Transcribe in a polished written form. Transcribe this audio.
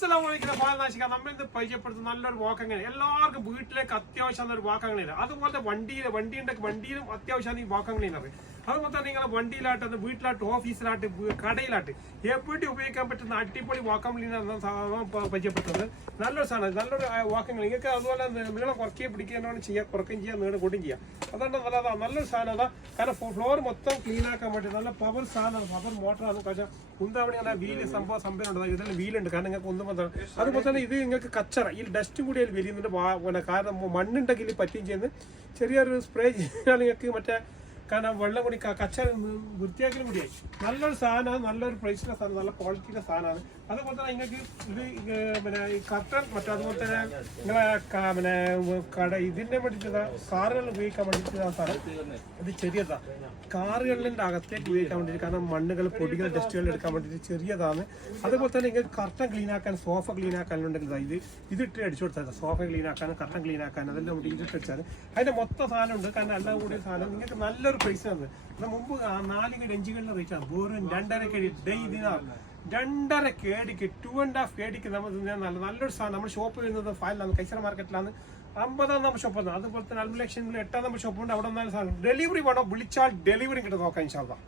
അസ്സലാമലൈക്കും പാലനാശിക നമ്മളിന്ന് പരിചയപ്പെടുത്തുന്ന നല്ലൊരു വാക്ക് അങ്ങനെ എല്ലാവർക്കും വീട്ടിലേക്ക് അത്യാവശ്യം ഒരു വാക്ക് അങ്ങനെയാണ്. അതുപോലെ വണ്ടിയിലും അത്യാവശ്യമാണ് ഈ വാക്ക് അങ്ങനെയാണ്. അതുപോലെ തന്നെ നിങ്ങളെ വണ്ടിയിലാട്ട് വീട്ടിലാട്ട് ഓഫീസിലാട്ട് കടയിലാട്ട് എവിടെ ഉപയോഗിക്കാൻ പറ്റുന്ന അടിപൊളി വാക്കംലിനാണ് പരിചയപ്പെട്ടത്. നല്ലൊരു സാധനം, നല്ലൊരു വാക്കങ്ങൾ. നിങ്ങൾക്ക് അതുപോലെ നീളം കുറയ്ക്കുകയും പിടിക്കുകയും ചെയ്യാം, കുറയ്ക്കുകയും ചെയ്യാം, നീളം കൂട്ടുകയും ചെയ്യാം. അതുകൊണ്ട് നല്ലൊരു സാധനം അതാ. കാരണം ഫ്ലോർ മൊത്തം ക്ലീൻ ആക്കാൻ പറ്റും. നല്ല പവർ സാധനമാണ്, പവർ മോട്ടറാണ്. പക്ഷേ കുന്താവണി വീല് സംഭവം ഉണ്ട്. ഇതെല്ലാം വീലുണ്ട്, കാരണം നിങ്ങൾക്ക് ഒന്നും വന്നത്. അതുപോലെ തന്നെ ഇത് നിങ്ങൾക്ക് കച്ചറ ഈ ഡസ്റ്റ് കൂടി അതിൽ വലിയുന്നുണ്ട്. കാരണം മണ്ണുണ്ടെങ്കിൽ പറ്റുകയും ചെയ്യുന്നത്. ചെറിയൊരു സ്പ്രേ ചെയ്താൽ നിങ്ങൾക്ക് മറ്റേ കാരണം വെള്ളം കൂടി കച്ചറ വൃത്തിയാക്കലും കൂടിയായി. നല്ലൊരു സാധനമാണ്, നല്ലൊരു പ്രൈസിലെ സാധനം, നല്ല ക്വാളിറ്റിയുടെ സാധനമാണ്. അതുപോലെ തന്നെ നിങ്ങൾക്ക് ഇത് പിന്നെ ഈ കർട്ടൻ അതുപോലെ തന്നെ നിങ്ങളെ കട ഇതിനെ വേണ്ടിയിട്ട് കാറുകൾ ഉപയോഗിക്കാൻ വേണ്ടിയിട്ട് സാധനം ഇത് ചെറിയതാണ്. കാറുകളിൻ്റെ അകത്തേക്ക് ഉപയോഗിക്കാൻ വേണ്ടിയിട്ട്, കാരണം മണ്ണുകൾ പൊടികൾ ഡസ്റ്റുകൾ എടുക്കാൻ വേണ്ടിയിട്ട് ചെറിയതാണ്. അതുപോലെ തന്നെ നിങ്ങൾക്ക് കർട്ടൻ ക്ലീൻ ആക്കാൻ, സോഫ ക്ലീൻ ആക്കാനുണ്ടെങ്കിൽ ഇതിട്ട് അടിച്ചു കൊടുത്താൽ സോഫ ക്ലീൻ ആക്കാനും കർട്ടൻ ക്ലീൻ ആക്കാനും അതെല്ലാം കൂടി ഇതിട്ട് അടിച്ചാൽ അതിൻ്റെ മൊത്തം സാധനം ഉണ്ട്. കാരണം എല്ലാം കൂടിയ സാധനം നിങ്ങൾക്ക് നല്ലൊരു പ്രൈസാണ്. മുമ്പ് 4 ഇഞ്ചുകളുടെ റേറ്റ് ആണ്. വെറും 2.5 കേടിക്ക് 2.5 കേടിക്ക് നമ്മൾ നല്ലൊരു സാധനം. നമ്മുടെ ഷോപ്പ് വരുന്നത് ഫയലാണ്, കൈസറ മാർക്കറ്റിലാണ്. 50-ാം നമ്പർ ഷോപ്പാണ്. അതുപോലെ തന്നെ 1,00,000 8-ാം നമ്പർ ഷോപ്പുണ്ട്. അവിടെ സാധനം ഡെലിവറി വേണം, വിളിച്ചാൽ ഡെലിവറി കിട്ടും. നോക്കാം ഇൻഷാ അല്ലാഹ്.